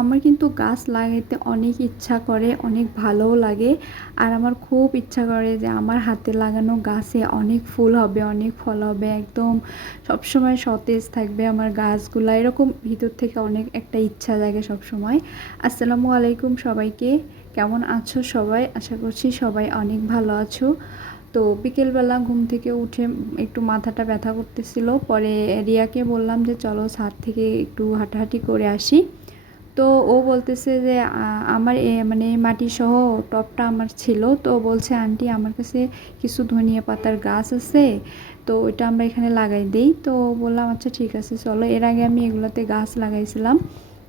আমার কিন্তু গাছ লাগাইতে অনেক ইচ্ছা করে, অনেক ভালোও লাগে। আর আমার খুব ইচ্ছা করে যে আমার হাতে লাগানো গাছে অনেক ফুল হবে, অনেক ফল হবে। একদম সবসময় সতেজ থাকবে আমার গাছগুলো। এরকম ভিতর থেকে অনেক একটা ইচ্ছা জাগে সবসময়। আসসালামু আলাইকুম সবাইকে। কেমন আছো সবাই? আশা করছি সবাই অনেক ভালো আছো। তো বিকেলবেলা ঘুম থেকে উঠে একটু মাথাটা ব্যথা করতেছিল। পরে রিয়াকে বললাম যে, চলো ছাদ থেকে একটু হাঁটাহাঁটি করে আসি। তো ও বলতেছে যে আমার মানে মাটি সহ টবটা আমার ছিল। তো বলছে, আন্টি, আমার কাছে কিছু ধনিয়া পাতার গাছ আছে, তো ওইটা আমরা এখানে লাগাই দেই। তো বললাম আচ্ছা ঠিক আছে, চলো। এর আগে আমি এগুলোতে গাছ লাগাইছিলাম।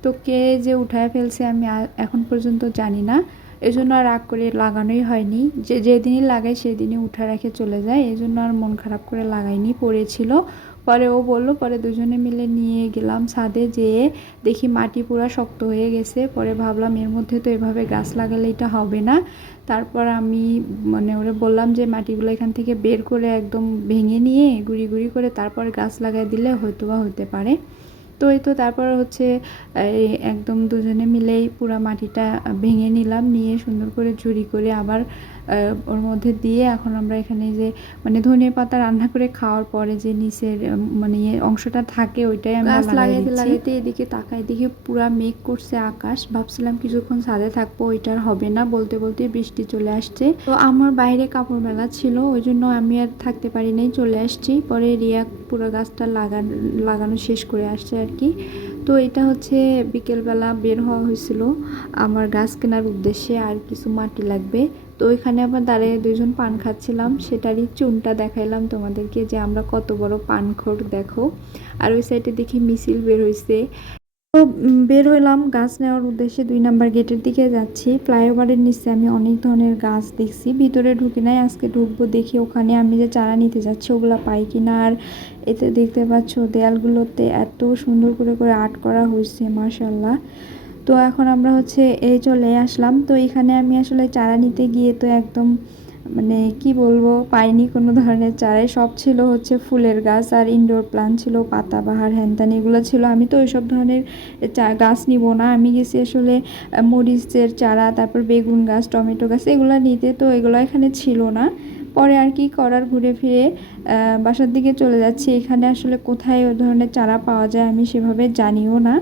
তো কে যে উঠায় ফেলছে আমি এখন পর্যন্ত জানি না। এই জন্য আর রাগ করে লাগানোই হয়নি। যে, যেদিনই লাগাই সেদিনই উঠা রেখে চলে যায়। এই জন্য আর মন খারাপ করে লাগাইনি, পড়েছিল। পরে ও বলল, পরে দুজনে মিলে নিয়ে গেলাম ছাদে যেয়ে দেখি মাটি পুরা শক্ত হয়ে গেছে। পরে ভাবলাম, এর মধ্যে তো এভাবে গাছ লাগালে এটা হবে না। তারপর আমি মানে ওরে বললাম যে, মাটিগুলো এখান থেকে বের করে একদম ভেঙে নিয়ে গুঁড়ি গুঁড়ি করে তারপর গাছ লাগাই দিলে হয়তো বা হতে পারে। তো এই তো তারপর হচ্ছে একদম দুজনে মিলেই পুরা মাটিটা ভেঙে নিলাম নিয়ে সুন্দর করে ঝুড়ি করে আবার ওর মধ্যে দিয়ে এখন আমরা এখানে যে মানে ধনে পাতা রান্না করে খাওয়ার পরে যে নিচের মানে ইয়ে অংশটা থাকে ওইটাই আমরা লাগাইতে লাগাইতে লাগাইতে এদিকে তাকাই দেখি পুরা মেঘ করছে আকাশ। ভাবছিলাম কিছুক্ষণ ছাদে থাকব ওইটার হবে না বলতে বলতে বৃষ্টি চলে আসছে। তো আমার বাইরে কাপড় মেলা ছিল ওই জন্য আমি আর থাকতে পারি নাই চলে আসছি। পরে রিয়া পুরো গাছটা লাগানো লাগানো শেষ করে আসছে আর কি তো এটা হচ্ছে বিকেলবেলা বের হওয়া হয়েছিল। আমার গাছ কেনার উদ্দেশ্যে আর কিছু মাটি লাগবে। তো ওইখানে আবার দাঁড়িয়ে দুজন পান খাচ্ছিলাম। সেটারই চুনটা দেখাইলাম তোমাদেরকে যে আমরা কত বড় পানখোর দেখো। আর ওই সাইডে দেখি মিছিল বের হয়েছে তো বের হইলাম, গাছ নেওয়ার উদ্দেশ্যে দুই নাম্বার গেটের দিকে যাচ্ছি। ফ্লাইওভারের নিচে আমি অনেক ধরনের গাছ দেখছি, ভিতরে ঢুকি নাই, আজকে ঢুকবো দেখি ওখানে আমি যে চারা নিতে যাচ্ছি, ওগুলো পাই কিনা। আর এতে দেখতে পাচ্ছ দেয়ালগুলোতে এত সুন্দর করে করে আর্ট করা হয়েছে মার্শাল্লাহ তো এখন আমরা হচ্ছে এই চলে আসলাম। তো এখানে আমি আসলে চারা নিতে গিয়ে তো একদম মানে কি বলব, পাইনি কোনো ধরনের চারাই। সব ছিল হচ্ছে ফুলের গাছ আর ইনডোর প্লান্ট ছিল, পাতাবাহার, হ্যানত্যান, এগুলো ছিল। আমি তো ওইসব ধরনের গাছ নিব না। আমি গেছি আসলে মরিচের চারা, তারপর বেগুন গাছ, টমেটো গাছ, এগুলো নিতে। তো এগুলো এখানে ছিল না। পরে আর কি করার? ঘুরে ফিরে বাসার দিকে চলে যাচ্ছি। এখানে আসলে কোথায় ওই ধরনের চারা পাওয়া যায় আমি সেভাবে জানিও না।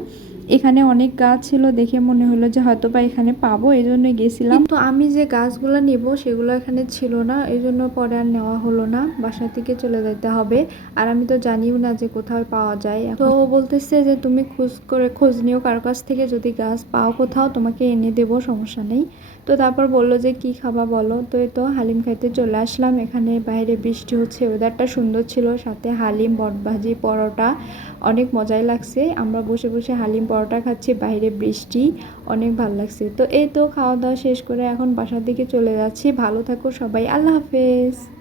এখানে অনেক গাছ ছিল দেখে মনে হলো যে হয়তো বা এখানে পাবো এই জন্যই গেছিলাম। তো আমি যে গাছগুলো নেব সেগুলো এখানে ছিল না এই জন্য পরে আর নেওয়া হলো না, বাসা থেকে চলে যেতে হবে। আর আমি তো জানিও না যে কোথাও পাওয়া যায়। তো বলতেছে যে তুমি খোঁজ করে খোঁজ নিও, কারও কাছ থেকে যদি গাছ পাও কোথাও, তোমাকে এনে দেবো, সমস্যা নেই। তো তারপর বলল যে, কি খাবা বলো? তো এই তো হালিম খাইতে চলে আসলাম। এখানে বাইরে বৃষ্টি হচ্ছে ওয়েদারটা সুন্দর ছিল, সাথে হালিম, বটভাজি, পরোটা, অনেক মজাই লাগছে। আমরা বসে বসে হালিম পরোটা খাচ্ছি, বাইরে বৃষ্টি, অনেক ভালো লাগছে। তো এই তো খাওয়া দাওয়া শেষ করে এখন বাসার দিকে চলে যাচ্ছি। ভালো থাকো সবাই, আল্লাহ হাফেজ।